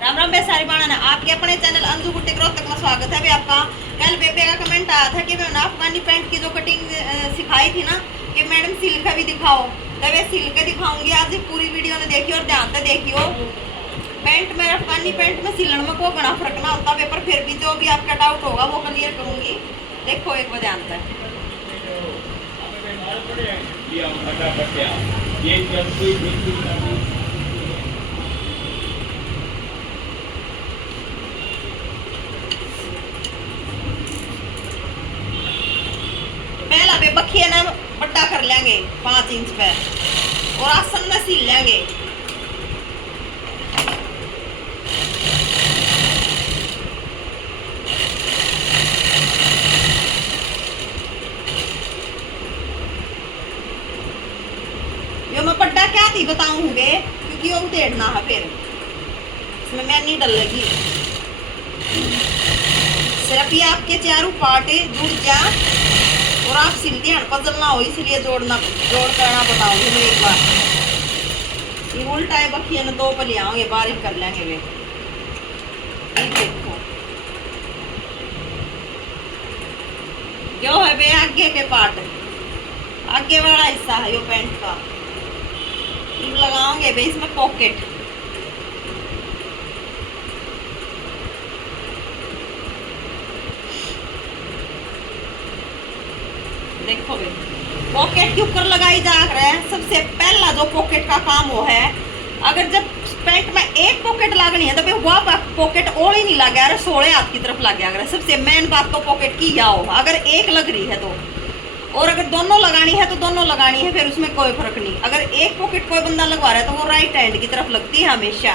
राम राम बेसारी बाणा, आपके अपने चैनल अंजू गुट्टे ग्रोथ में स्वागत है। भी आपका कल बेबे का कमेंट आया था कि मैंने अफगानी पैंट की जो कटिंग सिखाई थी ना कि मैडम सिल के भी दिखाओ, तब ये सिल के दिखाऊंगी। आज पूरी वीडियो ने देखियो और ध्यान से देखियो। पैंट में अफगानी पैंट में सिलन में कोई बड़ा फर्क ना होता पेपर, फिर भी जो भी आपका डाउट होगा वो क्लियर करूंगी। देखो एक बजे आता है पहला पे बखिया ना बट्टा कर लेंगे 5 इंच पे और आसन में सिल लेंगे। यो मैं पट्टा क्या थी बताऊंगे क्योंकि वो उधेड़ना है, फिर इसमें मैं नहीं डलेगी। सिर्फ ये आपके चारों पार्ट जुड़ जा और आप सिलती हैं पजल ना हो, इसलिए जोड़ करना बताऊंगी मैं एक बार। ये उल्टा है बखिया न दो पे ले आओगे, बारीक कर लेंगे वे। देखो जो है वे आगे के पार्ट, आगे वाला हिस्सा है यो पैंट का। लगाओगे वे इसमें पॉकेट। देखो वे पॉकेट के ऊपर लगाई जा रहा है। सबसे पहला जो पॉकेट का काम वो है, अगर जब पैंट में एक पॉकेट लगनी है तो वह पॉकेट और ही नहीं लगा रहा, 16 हाथ की तरफ लग गया। सबसे मेन बात तो पॉकेट की या हो, अगर एक लग रही है तो, और अगर दोनों लगानी है तो दोनों लगानी है, फिर उसमें कोई फर्क नहीं। अगर एक पॉकेट कोई बंदा लगवा रहा है तो वो राइट हैंड की तरफ लगती है हमेशा।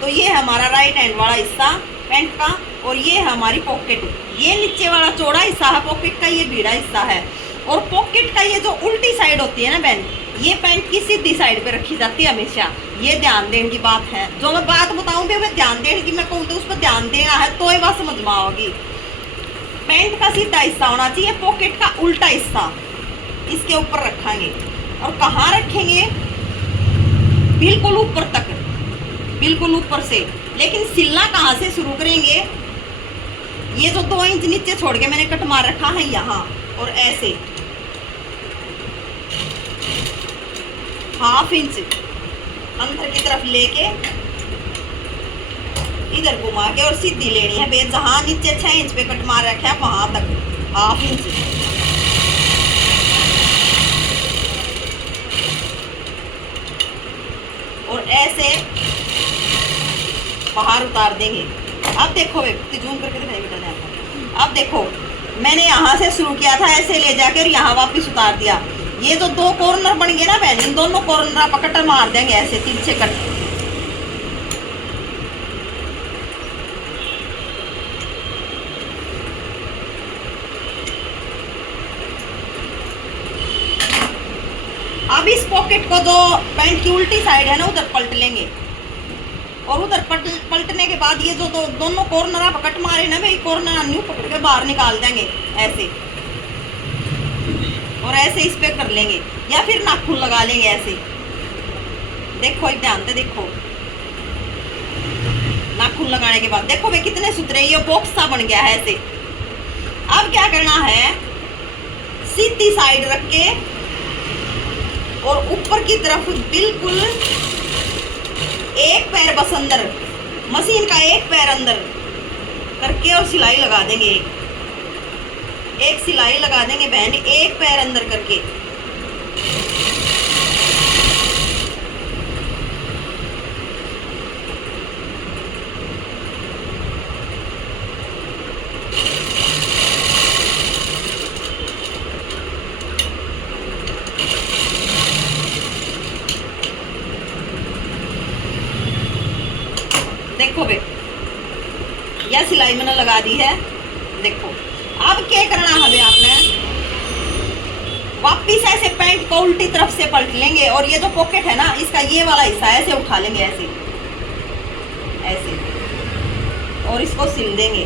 तो ये है हमारा राइट हैंड वाला हिस्सा पैंट का, और ये है हमारी पॉकेट। ये नीचे वाला चौड़ा हिस्सा है पॉकेट का, ये भीड़ा हिस्सा है। और पॉकेट का ये जो उल्टी साइड होती है ना बहन, ये पैंट की सीधी साइड पे रखी जाती है हमेशा। ये ध्यान देने की बात है। जो मैं बात बताऊं भी मैं ध्यान देने की मैं कहूँ तो उस पर ध्यान देना है तो ही बात समझ में आओगी। पैंट का सीधा हिस्सा होना चाहिए, पॉकेट का उल्टा हिस्सा इसके ऊपर रखेंगे। और कहाँ रखेंगे? बिल्कुल ऊपर तक, बिल्कुल ऊपर से। लेकिन सिलना कहाँ से शुरू करेंगे? ये जो 2 इंच नीचे छोड़ के मैंने कट मार रखा है यहाँ, और ऐसे 1/2 इंच अंदर की तरफ लेके इधर घुमा के और सीधी लेनी है बे। जहाँ नीचे 6 इंच पे कट मार रखा है वहां तक 1/2 इंच। और ऐसे बाहर उतार देंगे। अब देखो जूम करके दिखाई बेटा ने। अब देखो मैंने यहाँ से शुरू किया था, ऐसे ले जाकर यहाँ वापस उतार दिया। ये जो 2 कॉर्नर बन गए ना बहन, इन दोनों कॉर्नर आप कटर मार देंगे ऐसे 3 कट। अब इस पॉकेट को जो पैंट की उल्टी साइड है ना उधर पलट लेंगे, और उधर पलटने के बाद ये जो दोनों कॉर्नर आप कट मारे ना भाई, कॉर्नर न्यू पकड़ के बाहर निकाल देंगे ऐसे, और ऐसे इस पे कर लेंगे या फिर नाखून लगा लेंगे ऐसे। देखो एक ध्यान से देखो, नाखून लगाने के बाद देखो भाई कितने सुथरे ये बॉक्स सा बन गया है ऐसे। अब क्या करना है, सीधी साइड रख के और ऊपर की तरफ बिल्कुल एक पैर बस अंदर, मशीन का एक पैर अंदर करके और सिलाई लगा देंगे। एक सिलाई लगा देंगे बहन, एक पैर अंदर करके। देखो बे यह सिलाई मैंने लगा दी है। देखो अब क्या करना है बे, आपने वापिस ऐसे पैंट को उल्टी तरफ से पलट लेंगे, और ये जो पॉकेट है ना इसका ये वाला हिस्सा ऐसे उठा लेंगे ऐसे ऐसे, और इसको सिल देंगे।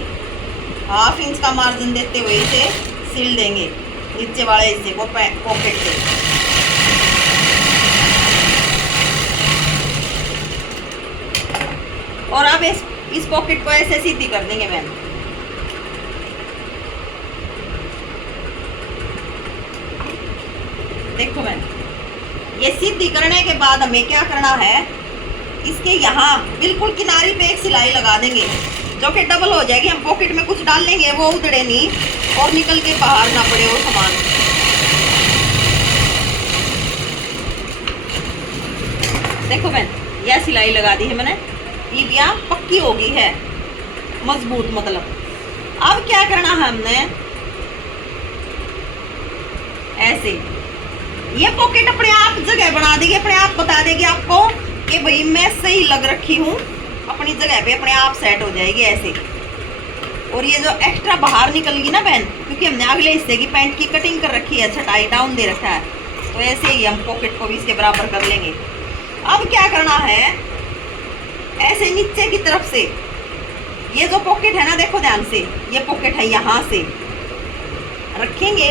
1/2 इंच का मार्जिन देते हुए इसे सिल देंगे नीचे वाले हिस्से को पॉकेट से। और अब इस इस पॉकेट को ऐसे सीधी कर देंगे बहन। देखो बहन, ये सीधी करने के बाद हमें क्या करना है, इसके यहाँ बिल्कुल किनारे पे एक सिलाई लगा देंगे जो कि डबल हो जाएगी। हम पॉकेट में कुछ डाल लेंगे वो उतरे नहीं और निकल के बाहर ना पड़े वो सामान। देखो बहन, यह सिलाई लगा दी है मैंने, ये भी पक्की हो गई है, मजबूत मतलब। अब क्या करना है हमने, ऐसे ये पॉकेट अपने आप जगह बना देगी, अपने आप बता देगी आपको कि भाई मैं सही लग रखी हूँ, अपनी जगह पे अपने आप सेट हो जाएगी ऐसे। और ये जो एक्स्ट्रा बाहर निकलेगी ना बहन, क्योंकि हमने अगले हिस्से की पैंट की कटिंग कर रखी है, छटाई डाउन दे रखा है, तो ऐसे ही हम पॉकेट को भी इसके बराबर कर लेंगे। अब क्या करना है, ऐसे नीचे की तरफ से ये जो पॉकेट है ना, देखो ध्यान से, ये पॉकेट है, यहाँ से रखेंगे,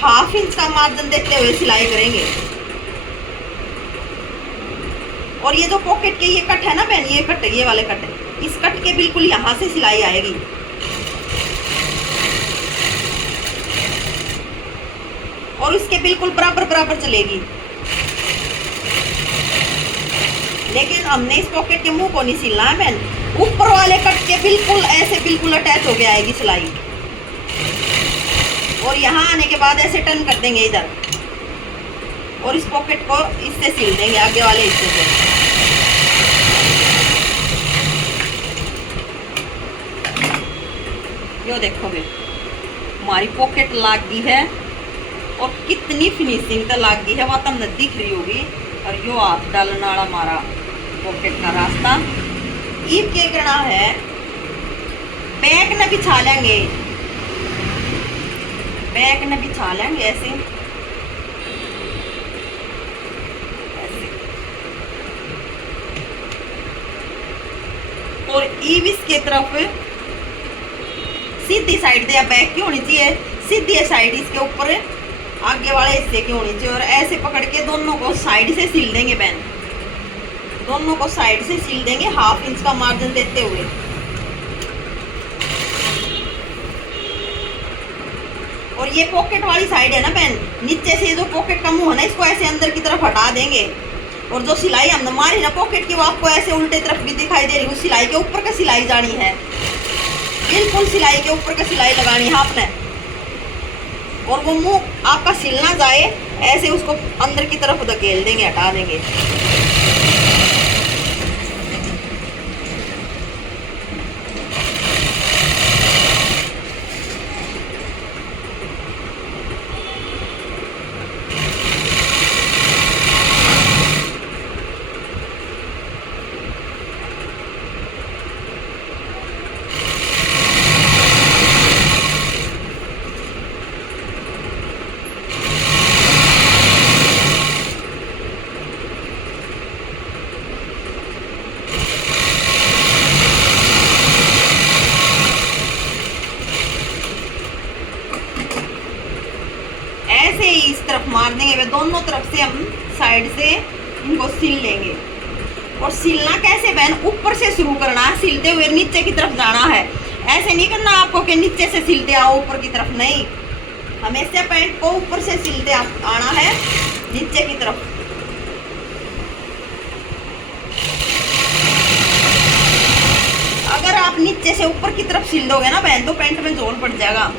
1/2 इंच का मार्जिन देते हुए सिलाई करेंगे। और ये जो पॉकेट के ये कट है ना बहन, ये कट, ये वाले कट है, इस कट के बिल्कुल यहाँ से सिलाई आएगी। और इसके बिल्कुल बराबर बराबर चलेगी। लेकिन हमने इस पॉकेट के मुंह को नहीं सिलना है बहन, ऊपर वाले कट के बिल्कुल ऐसे बिल्कुल अटैच हो गया आएगी सिलाई। और यहाँ आने के बाद ऐसे टर्न कर देंगे इधर, और इस पॉकेट को इससे सिल देंगे आगे वाले हिस्से से। यो देखोगे हमारी पॉकेट लाग गई है, और कितनी फिनिशिंग तो लाग गई है वह तो न दिख रही होगी। और यो हाथ डालने वाला हमारा पॉकेट का रास्ता। ये क्या करना है, बैक न बिछा लेंगे, बैक न बिछा लेंगे ऐसे, ऐसे। और ईव इसके तरफ सीधी साइड दे, या बैक की होनी चाहिए, सीधी साइड इसके ऊपर आगे वाले हिस्से की होनी चाहिए। और ऐसे पकड़ के दोनों को साइड से सिल देंगे बहन, दोनों को साइड से सिल देंगे 1/2 इंच का मार्जिन देते हुए। और ये पॉकेट वाली साइड है ना बहन, नीचे से जो पॉकेट का मुंह है ना, इसको ऐसे अंदर की तरफ हटा देंगे। और जो सिलाई हमने मारी ना पॉकेट की, वो आपको ऐसे उल्टे तरफ भी दिखाई दे रही है। उस सिलाई के ऊपर का सिलाई जानी है, बिल्कुल सिलाई के ऊपर का सिलाई लगानी है आपने। और वो मुंह आपका सिल ना जाए, ऐसे उसको अंदर की तरफ धकेल देंगे, हटा देंगे। ऐसे ही इस तरफ मार देंगे, वे दोनों तरफ से हम साइड से इनको सिल लेंगे। और सिलना कैसे बहन, ऊपर से शुरू करना है, सिलते हुए नीचे की तरफ जाना है। ऐसे नहीं करना आपको कि नीचे से सिलते आओ ऊपर की तरफ, नहीं, हमेशा पैंट को ऊपर से सिलते आना है नीचे की तरफ। अगर आप नीचे से ऊपर की तरफ सिल दोगे ना बहन, तो पैंट में जोड़ पड़ जाएगा।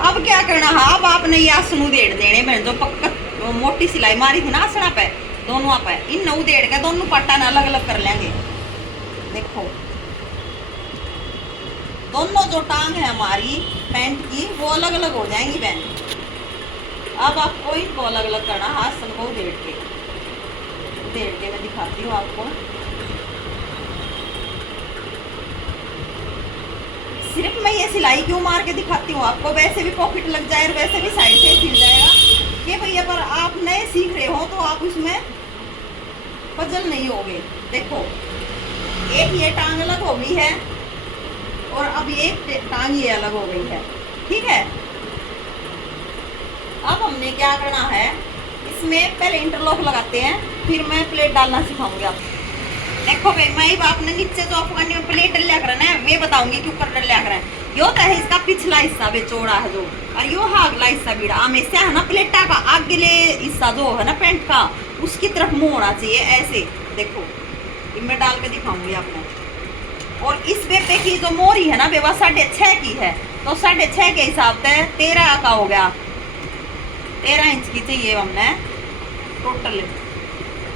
अब क्या करना है, अब आपने ये आसन उधेड़ देने बहन, जो पक्का मोटी सिलाई मारी थी ना आसना पे, दोनों पे इन उधेड़ के दोनों पट्टा अलग अलग कर लेंगे। देखो दोनों जो टांग है हमारी पैंट की, वो अलग अलग हो जाएंगी बहन। अब आपको इनको अलग अलग करना है आसन को उधेड़ के। उधेड़ के मैं दिखाती हूँ आपको। सिर्फ मैं ये सिलाई क्यों मार के दिखाती हूँ आपको, वैसे भी पॉकेट लग जाए और वैसे भी साइड से सिल जाएगा कि भैया, पर आप नए सीख रहे हो तो आप उसमें पजल नहीं होगे। देखो एक ये टांग अलग हो गई है और अब एक टांग ये अलग हो गई है, ठीक है। अब हमने क्या करना है, इसमें पहले इंटरलॉक लगाते हैं, फिर मैं प्लेट डालना सिखाऊंगी आपको। देखो भाई, मैं आपने नीचे जो अफगानी में प्लेट डलिया करना है वे बताऊंगी क्यों कर डलिया करें। यो तो है इसका पिछला हिस्सा वे चौड़ा है जो, और यो अगला हिस्सा बीड़ा हमेशा है ना प्लेटा का आगे हिस्सा जो है ना पैंट का उसकी तरफ मुंह होना चाहिए ऐसे। देखो इनमें डाल के दिखाऊंगी आपको। और इस बेटे की जो मोरी है ना बेवा 6.5 की है, तो 6.5 के हिसाब से 13 का हो गया, 13 इंच की चाहिए हमने टोटल,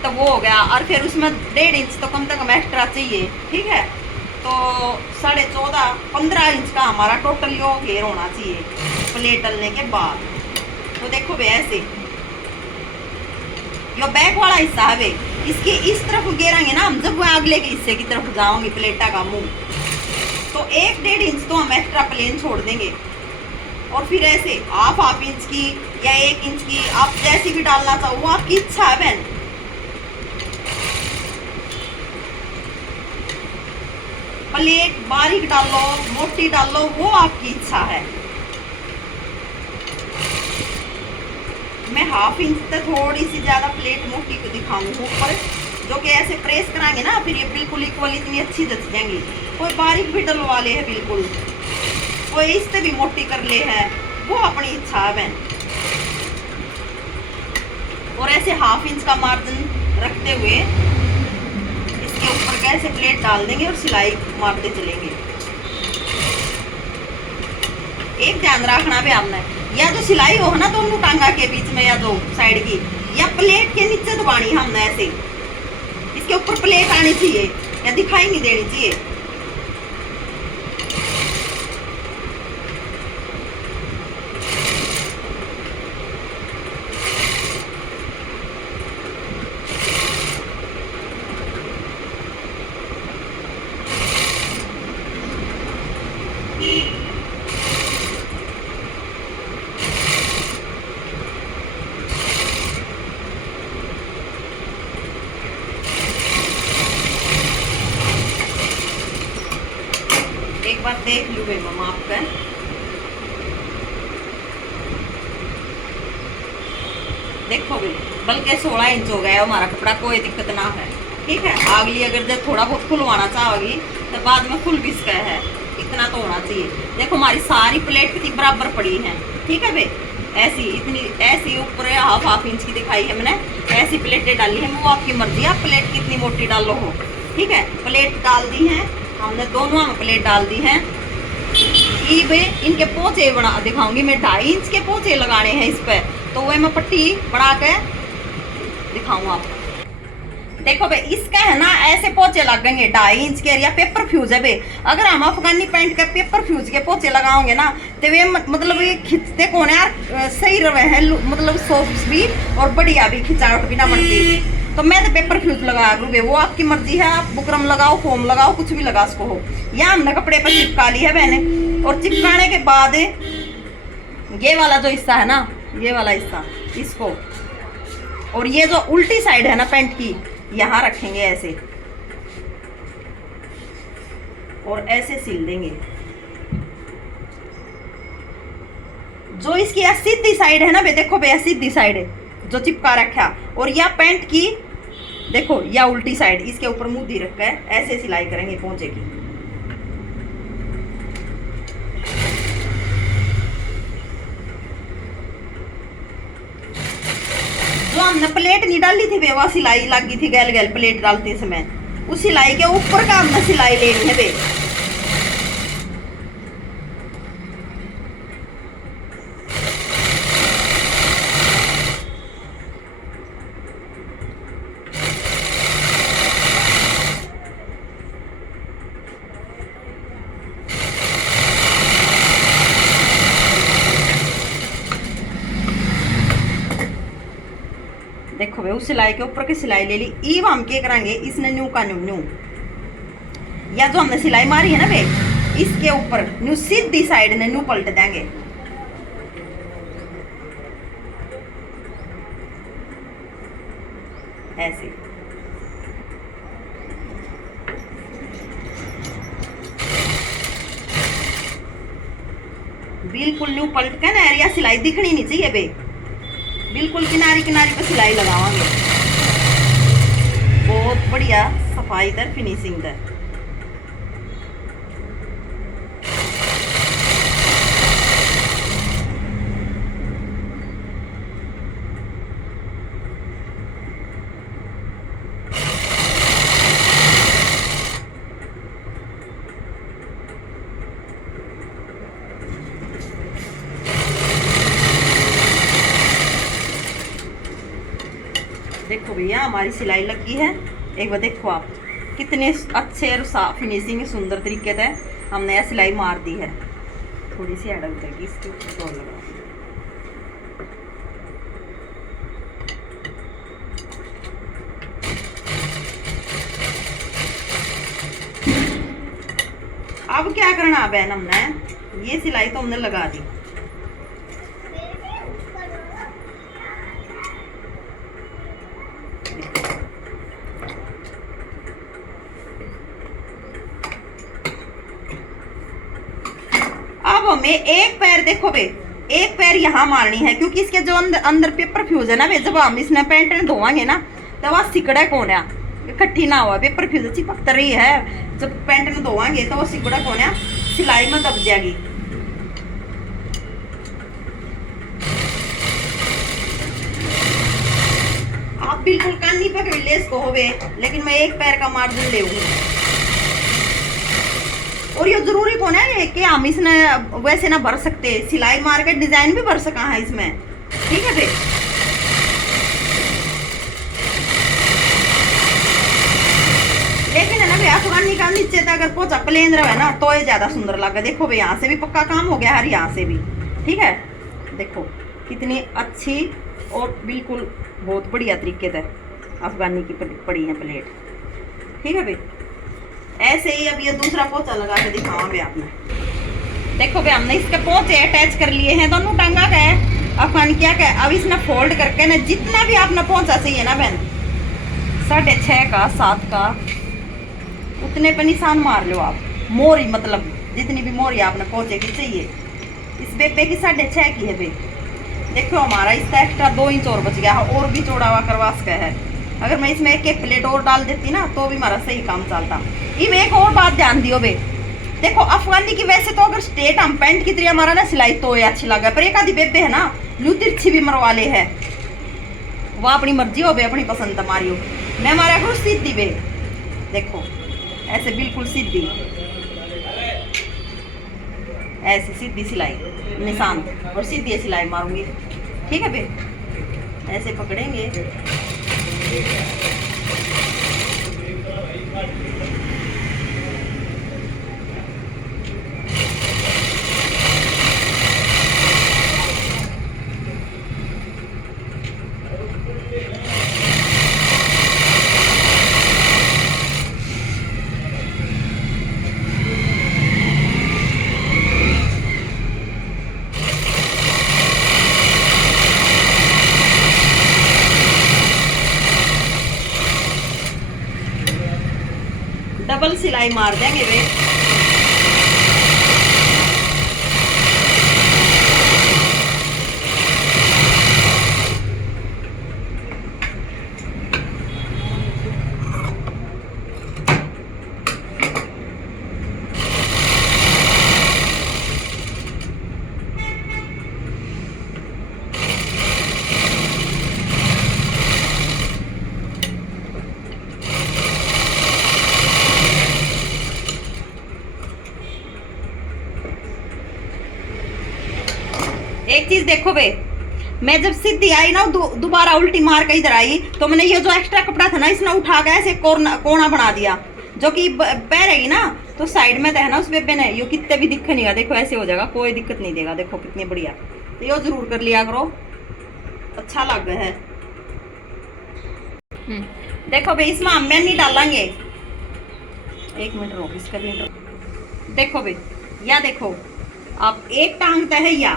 तो वो हो गया। और फिर उसमें 1.5 इंच तो कम से कम एक्स्ट्रा चाहिए, ठीक है। तो 14.5 15 इंच का हमारा टोटल यो घेर होना चाहिए प्लेट डलने के बाद। तो देखो भैया ऐसे यो बैक वाला हिस्सा है वे, इसकी इस तरफ घेरांगे ना हम, जब वो अगले के हिस्से की तरफ जाओगे प्लेटा का मुंह, तो 1-1.5 इंच तो हम एक्स्ट्रा प्लेन छोड़ देंगे। और फिर ऐसे हाफ इंच की या 1 इंच की आप जैसी भी डालना चाहो वो आपकी इच्छा है बहन। प्लेट बारीक डालो मोटी डालो वो आपकी इच्छा है। मैं 1/2 इंच से थोड़ी सी ज्यादा प्लेट मोटी को दिखाऊंगी ऊपर, जो कि ऐसे प्रेस कराएंगे ना फिर ये बिल्कुल इक्वल इतनी अच्छी जच जाएंगी। कोई बारीक भी डलवा ले है बिल्कुल, कोई इससे भी मोटी कर ले है, वो अपनी इच्छा है बहन। और ऐसे 1/2 इंच का मार्जिन रखते हुए इसके ऊपर कैसे प्लेट डाल देंगे और सिलाई मारते चलेंगे। एक ध्यान रखना भी आपने, या जो सिलाई हो ना दोनों टांगा के बीच में या दो साइड की, या प्लेट के नीचे दबानी हमने ऐसे, इसके ऊपर प्लेट आनी चाहिए या दिखाई नहीं देनी चाहिए। एक बार देख लू भाई मम्मा आपका, देखो भाई बल्कि 16 इंच हो गया हमारा कपड़ा, कोई दिक्कत ना है, ठीक है। अगली अगर जब थोड़ा बहुत खुलवाना चाहोगी तो बाद में खुल भी सकता है, इतना तो होना चाहिए। देखो हमारी सारी प्लेट कितनी बराबर पड़ी है, ठीक है भाई। ऐसी इतनी ऐसी ऊपर 1/2 इंच की दिखाई है मैंने, ऐसी प्लेटें डाली है, वो आपकी मर्जी आप प्लेट कितनी मोटी डालो हो, ठीक है। प्लेट डाल दी है हमने, दोनों में प्लेट डाल दी है। इनके पोंचे बना दिखाऊंगी मैं, 2.5 इंच के पोंचे लगाने हैं इस पे, तो वह मैं पट्टी बना के दिखाऊंगा आपको। देखो भाई इसका है ना ऐसे पोंचे लगेंगे 2.5 इंच के, या पेपर फ्यूज है भाई। अगर हम अफगानी पैंट के पेपर फ्यूज के पोंचे लगाओगे ना तो वे मतलब ये खिंचते कौन यार सही रहे हैं, मतलब सॉफ्ट भी और बढ़िया भी, खिंचावट भी ना बनती। तो मैं तो पेपर फ्यूज लगाया करूँ, वो आपकी मर्जी है, आप बुकरम लगाओ फोम लगाओ कुछ भी लगा सको हो। या हमने कपड़े पर चिपका ली है मैंने, और चिपकाने के बाद ये वाला जो हिस्सा है ना, ये वाला हिस्सा इसको, और ये जो उल्टी साइड है ना पैंट की यहाँ रखेंगे ऐसे, और ऐसे सिल देंगे। जो इसकी सीधी साइड है ना बे, देखो भैया सीधी साइड जो चिपका रखा, और या पैंट की देखो या उल्टी साइड, इसके ऊपर मुद्दी रख कर ऐसे सिलाई करेंगे पोंचे की। जो हमने प्लेट नहीं डाली थी बेवा, सिलाई लगी थी गैल गैल प्लेट डालते समय, उस सिलाई के ऊपर का हमने सिलाई लेनी है बे। देखो वे उस सिलाई के ऊपर की सिलाई ले ली। ईव हम क्या करेंगे, इसने न्यू का न्यू न्यू, या जो हमने सिलाई मारी है ना बे, इसके ऊपर न्यू सीधी साइड ने न्यू पलट देंगे। ऐसे बिल्कुल न्यू पलट के ना, एरिया सिलाई दिखनी नहीं चाहिए बे, बिल्कुल किनारी किनारी पे सिलाई लगावांगे। बहुत बढ़िया सफाई दर फिनिशिंग दर। देखो भैया हमारी सिलाई लगी है, एक बार देखो आप कितने अच्छे और साफ फिनिशिंग सुंदर तरीके से हमने यह सिलाई मार दी है। थोड़ी सी एडल करके इसके ऊपर और लगा। अब क्या करना बहन, हमने ये सिलाई तो हमने लगा दी। अब हमें एक पैर, देखो बे, एक पैर यहाँ मारनी है, क्योंकि इसके जो अंदर पेपर फ्यूज है ना बे, जब हम इसने पैंट ने धोवांगे ना तो वह सिकड़ा कौन है, इकट्ठी ना हुआ, पेपर फ्यूज चिपक रही है। जब पैंट ने धोवांगे तो वो सिकड़ा कौन है, सिलाई में दब जाएगी। आप बिल्कुल कानी पकड़ ले इसको होवे, लेकिन मैं एक पैर का मार्जिन ले। और ये जरूरी कौन है कि हम इसने वैसे ना भर सकते, सिलाई मार के डिजाइन भी भर सका है इसमें, ठीक है भाई। लेकिन है ना भाई, अफगानी का नीचे तक अगर पोचा प्लेन रहे ना तो ये ज्यादा सुंदर लगे। देखो भाई यहाँ से भी पक्का काम हो गया है, यहाँ से भी, ठीक है। देखो कितनी अच्छी और बिल्कुल बहुत बढ़िया तरीके से अफगानी की पड़ी है प्लेट, ठीक है भाई। ऐसे ही अब ये दूसरा पोचा लगा के दिखावा भी आपने। देखो भाई हमने इसके पोचे अटैच कर लिए हैं, दोनों टंगा का है। अफगानी क्या क्या, अब इसने फोल्ड करके ना जितना भी आपने पोचा चाहिए ना बहन, 6.5 का 7 का उतने पे निशान मार लो आप। मोरी मतलब जितनी भी मोरी आपने पोचे की चाहिए, इस बेबे की 6.5 की है भाई। देखो हमारा इसका एक्स्ट्रा 2 इंच और बच गया है, और भी चौड़ा हुआ करवा सका है। अगर मैं इसमें एक प्लेट और डाल देती ना तो भी हमारा सही काम चलता। इब एक और बात ध्यान दियो बे, देखो अफगानी की वैसे तो अगर स्ट्रेट हम पैंट की तरह हमारा ना सिलाई तो ये अच्छी लगा, पर एक आधी बेबे है ना लू तिरछी भी मरवा ले है, वो अपनी मर्जी हो बे, अपनी पसंद हमारी हो। मैं हमारा करूँ सीधी बे, देखो ऐसे बिल्कुल सीधी, ऐसे सीधी सिलाई निशान और सीधी सिलाई मारूंगी, ठीक है बे। ऐसे पकड़ेंगे, डबल सिलाई मार देंगे वे। एक चीज देखो बे, मैं जब सीधी आई ना दोबारा उल्टी मार के इधर आई तो मैंने ये जो एक्स्ट्रा कपड़ा था ना इसने उठा के ऐसे कोना बना दिया, जो कि पैरेगी ना तो साइड में है ना उस बेबे ने, ये कितने भी दिक्कत नहीं, देखो ऐसे हो जाएगा, कोई दिक्कत नहीं देगा। देखो कितनी बढ़िया, तो ये जरूर कर लिया करो, अच्छा लग है। देखो भाई इसमें हम नहीं डालेंगे। एक मिनट रोक, इसका भी देखो भाई, या देखो अब एक टांग तय है, या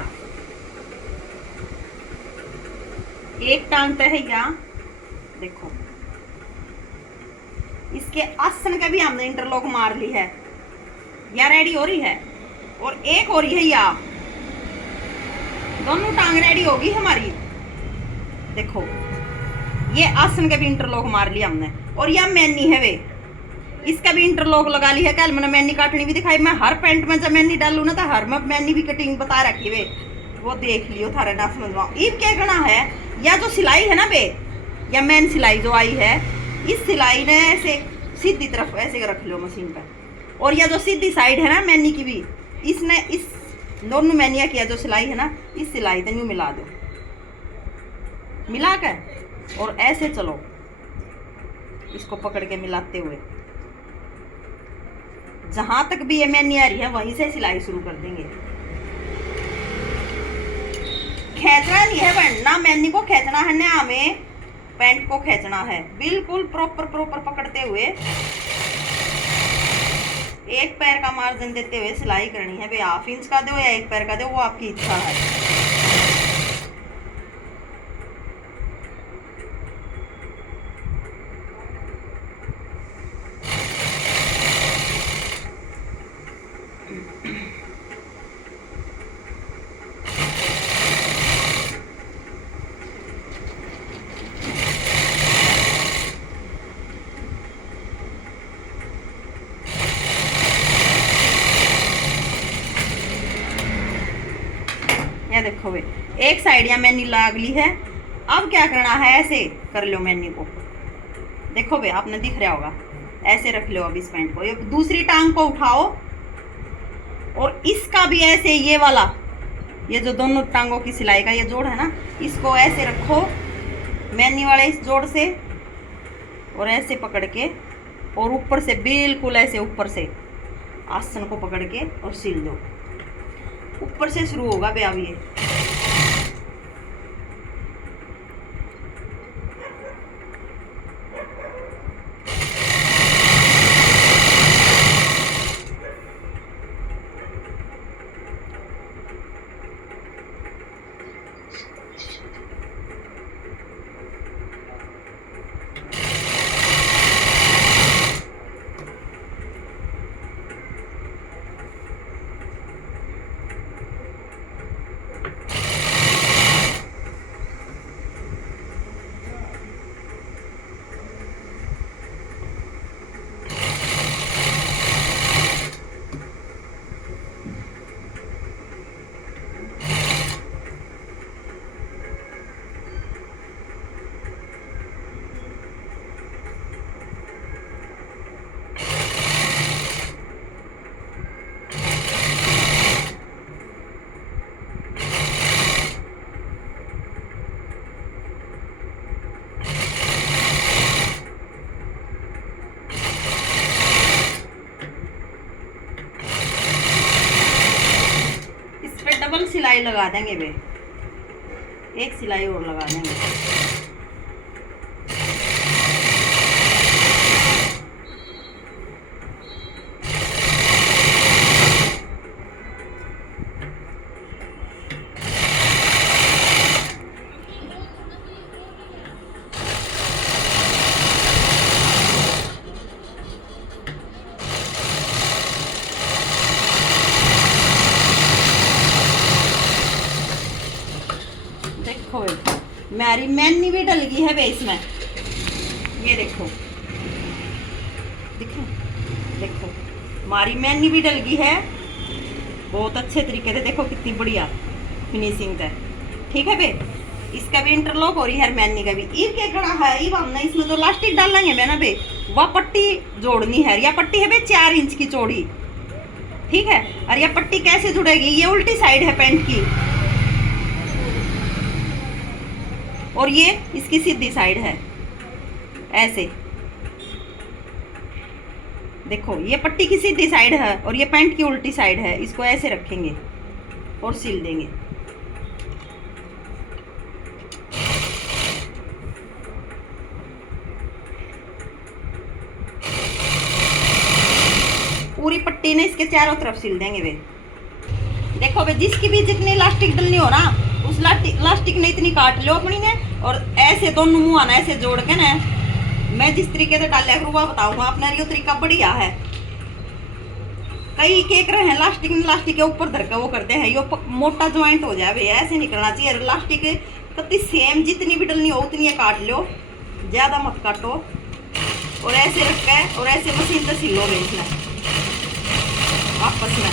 एक टांग तय है, या देखो इसके आसन का भी हमने इंटरलॉक मार ली है, या रेडी हो रही है। और एक हो रही है, या दोनों टांग रेडी होगी हमारी। देखो ये आसन का भी इंटरलॉक मार लिया हमने। और यह मैनी है वे, इसका भी इंटरलॉक लगा ली है। कल मैंने मैनी काटनी भी दिखाई। मैं हर पैंट में जब मैनी डालू ना तो हर में मैनी भी कटिंग बता रखी वे, वो देख लियो थारे ना समझवाओ। ईब क्या करना है, या जो सिलाई है ना बे, या मैन सिलाई जो आई है, इस सिलाई ने ऐसे सीधी तरफ ऐसे रख लो मशीन पर। और यह जो सीधी साइड है ना मैनी की भी, इसने इस दोनों मैनिया किया जो सिलाई है ना, इस सिलाई से यूं मिला दो, मिला कर और ऐसे चलो इसको पकड़ के मिलाते हुए। जहां तक भी ये मैनी आ रही है वहीं से सिलाई शुरू कर देंगे। खींचना नहीं है बनना, मैनी को खींचना है ना, हमें पैंट को खींचना है बिल्कुल प्रॉपर पकड़ते हुए। एक पैर का मार्जिन देते हुए सिलाई करनी है भाई। हाफ इंच का दो या एक पैर का दो, वो आपकी इच्छा है। देखो वे एक साइड या मैनी लाग ली है। अब क्या करना है, ऐसे कर लो मैनी को। देखो वे आपने दिख रहा होगा, ऐसे रख लो। अब इस पैंट को, ये दूसरी टांग को उठाओ और इसका भी ऐसे, ये वाला, ये जो दोनों टांगों की सिलाई का ये जोड़ है ना, इसको ऐसे रखो मैनी वाले इस जोड़ से, और ऐसे पकड़ के और ऊपर से बिल्कुल ऐसे ऊपर से आसन को पकड़ के और सिल दो। ऊपर से शुरू होगा बे। अब ये सिलाई लगा देंगे बे, एक सिलाई और लगा देंगे। मेरी मैनी भी डल गई है बे इसमें, ये देखो, देखो देखो हमारी मैनी भी डल गई है बहुत अच्छे तरीके से। देखो कितनी बढ़िया फिनिशिंग है, ठीक है बे। इसका भी इंटरलॉक हो रही है मैनी का भी। ये क्या करा है, ये हमने इसमें जो लास्टिक डालेंगे मैं ना बे, वह पट्टी जोड़नी है। यह पट्टी है बे 4 इंच की चौड़ी, ठीक है। और यह पट्टी कैसे जुड़ेगी, ये उल्टी साइड है पैंट की और ये इसकी सीधी साइड है, ऐसे देखो। ये पट्टी की सीधी साइड है और ये पैंट की उल्टी साइड है। इसको ऐसे रखेंगे और सिल देंगे। पूरी पट्टी ने इसके चारों तरफ सिल देंगे वे। देखो वे जिसकी भी जितनी इलास्टिक डलनी हो ना, उस इलास्टिक ने इतनी काट लो अपनी ने, और ऐसे दोनों मुंह आना ऐसे जोड़ के ना, मैं जिस तरीके से डालिया करूँ बताऊंगा अपना, ये तरीका बढ़िया है। कई केक रहे हैं इलास्टिक के ऊपर धर के वो करते हैं, ये मोटा ज्वाइंट हो जाए, ऐसे नहीं करना चाहिए। इलास्टिक कति सेम जितनी भी डलनी हो उतनी काट लो, ज्यादा मत काटो, और ऐसे रख के और ऐसे मशीन से सिलो इसमें आपस में।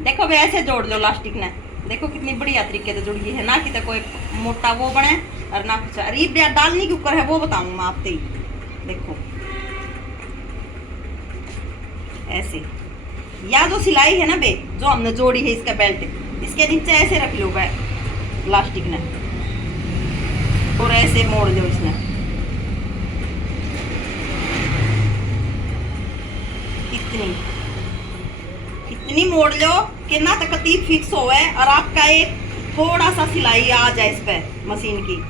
देखो वे ऐसे जोड़ लो इलास्टिक ने, देखो कितनी बढ़िया तरीके से जुड़ गई है ना, कि तो कोई मोटा वो बने और ना कुछ। रीप डालने के ऊपर है वो बताऊंगा मैं आपसे ही। देखो ऐसे, या जो सिलाई है ना बे जो हमने जोड़ी है इसका बेल्ट, इसके नीचे ऐसे रख लो इलास्टिक ने, और ऐसे मोड़ लो इसने। इतनी मोड़ लो कि ना तो कतीब फिक्स होवे और आपका एक थोड़ा सा सिलाई आ जाए इस पे मशीन की।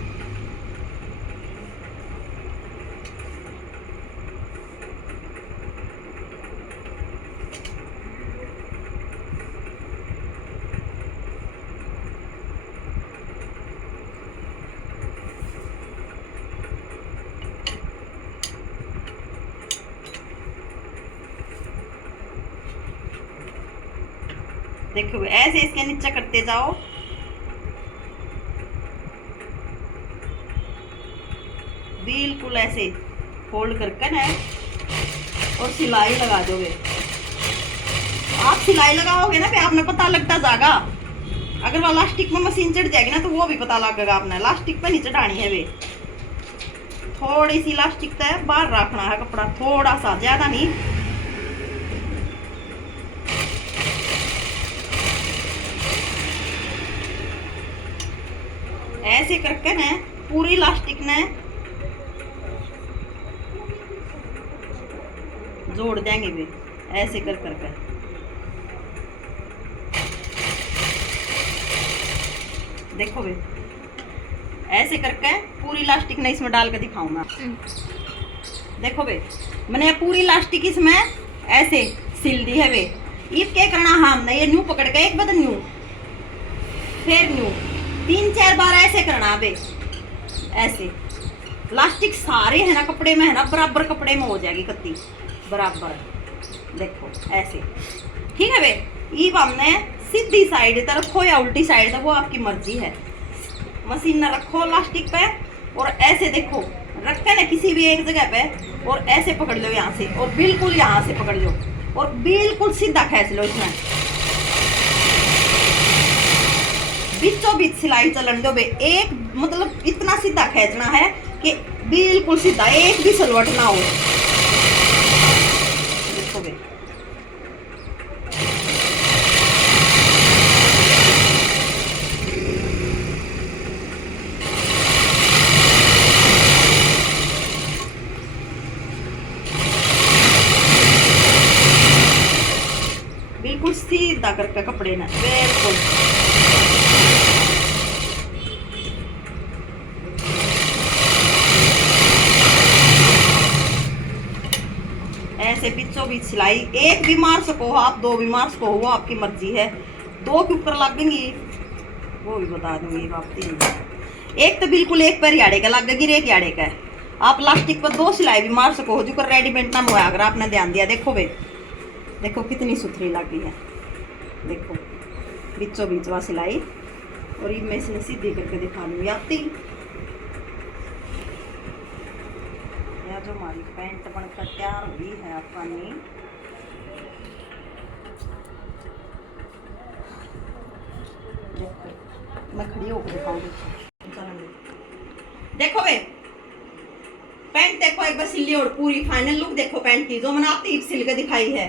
देखो ऐसे इसके नीचे करते जाओ, बिल्कुल ऐसे फोल्ड करके ना, और सिलाई लगा दोगे। आप सिलाई लगाओगे ना, फिर आपने पता लगता जाएगा। अगर वो इलास्टिक में मशीन चढ़ जाएगी ना तो वो भी पता लगेगा आपने। इलास्टिक पे नहीं चढ़ानी है वे, थोड़ी सी इलास्टिक तक बाहर रखना है कपड़ा, थोड़ा सा, ज्यादा नहीं। ऐसे करके ना पूरी इलास्टिक ने जोड़ देंगे वे, ऐसे कर करके। देखो वे ऐसे करके पूरी इलास्टिक ने इसमें डाल के दिखाऊंगा। देखो वे मैंने पूरी इलास्टिक इसमें ऐसे सिल दी है वे। ये क्या करना हमने, ये न्यू पकड़ के एक बदन न्यू, फिर न्यू, 3-4 बार ऐसे करना बे। ऐसे इलास्टिक सारे है ना कपड़े में है ना, बराबर कपड़े में हो जाएगी कत्ती बराबर। देखो ऐसे, ठीक है बे। ये हमने सीधी साइड तरफ रखो या उल्टी साइड तक, वो आपकी मर्जी है। मशीन ना रखो इलास्टिक पे, और ऐसे देखो रख के ना किसी भी एक जगह पे, और ऐसे पकड़ लो यहाँ से, और बिल्कुल यहाँ से पकड़ लो, और बिल्कुल सीधा खींच लो इसमें। बीचों बीच सिलाई चलन दो बे, एक मतलब इतना सीधा खींचना है कि बिल्कुल सीधा, एक भी सलवट ना हो। देखो बे बिल्कुल सीधा करके कपड़े ना, बिल्कुल ऐसे बीचों बीच सिलाई। एक भी मार सको आप, 2 भी मार सको, वो आपकी मर्जी है। 2 के ऊपर लगेंगी वो भी बता दूंगी आप। एक तो बिल्कुल एक पैर याड़े का लगेगी, एक याड़े का है। आप इलास्टिक पर 2 सिलाई भी मार सको, जो कर रेडीमेड ना हुआ अगर आपने ध्यान दिया। देखो भाई देखो कितनी सुथरी लगी है। देखो बीचों बीच वा सिलाई, और ये मैं इसने सीधी करके दिखा दूंगी आती। जो हमारी पैंट बनकर तैयार हुई है अपनी, देखो मैं खड़ी होकर दिखाऊंगी। देखो भाई पैंट देखो एक बार सिली, और पूरी फाइनल लुक देखो पैंट की, जो मैंने आपको सिल के दिखाई है।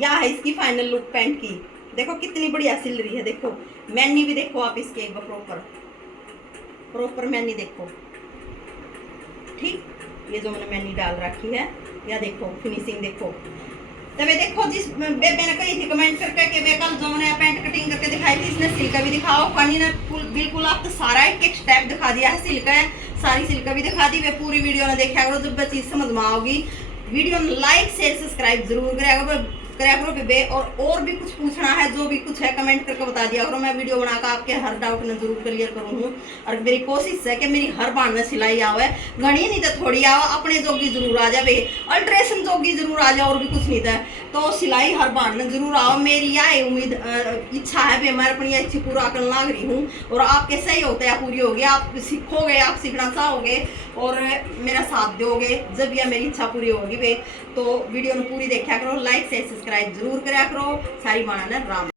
यह है इसकी फाइनल लुक पैंट की। देखो कितनी बढ़िया सिल रही है। देखो मैनी भी देखो आप इसके एक बार प्रॉपर मैनी देखो, ठीक। ये जो मैंने मैनी डाल रखी है, या देखो फिनिशिंग देखो। तबे देखो जिस बेबे ने कही थी कमेंट करके कि वे कल जो मैंने पैंट कटिंग करके दिखाई थी, इसने सिल्का भी दिखाओ। कनी ने बिल्कुल आप तो सारा एक एक स्टेप दिखा दिया है, सिल्का है सारी सिल्का भी दिखा दी। वे पूरी वीडियो ने देखा करो, जब चीज समझ में आओगी। वीडियो में लाइक शेयर सब्सक्राइब जरूर करा करो बेबे। और भी कुछ पूछना है, जो भी कुछ है कमेंट करके बता दिया करो, मैं वीडियो बनाकर आपके हर डाउट ने जरूर क्लियर करूँ। और मेरी कोशिश है कि मेरी हर बार में सिलाई आवे, घनी नहीं तो थोड़ी आओ, अपने जोगी जरूर आ जाए, अल्ट्रेशन जोगी जरूर आ जाए, और भी कुछ नहीं था तो सिलाई हर बार में जरूर आओ। मेरी यह उम्मीद इच्छा है भाई, मैं अपनी इच्छा पूरा करने लग रही हूँ, और आपके सही होते हैं पूरी होगी। आप सीखोगे, आप सीखना चाहोगे और मेरा साथ दोगे, जब यह मेरी इच्छा पूरी होगी भाई। तो वीडियो ने पूरी देखा करो, लाइक शेयर सब्सक्राइब जरूर करा करो। सारी बाणा ने राम।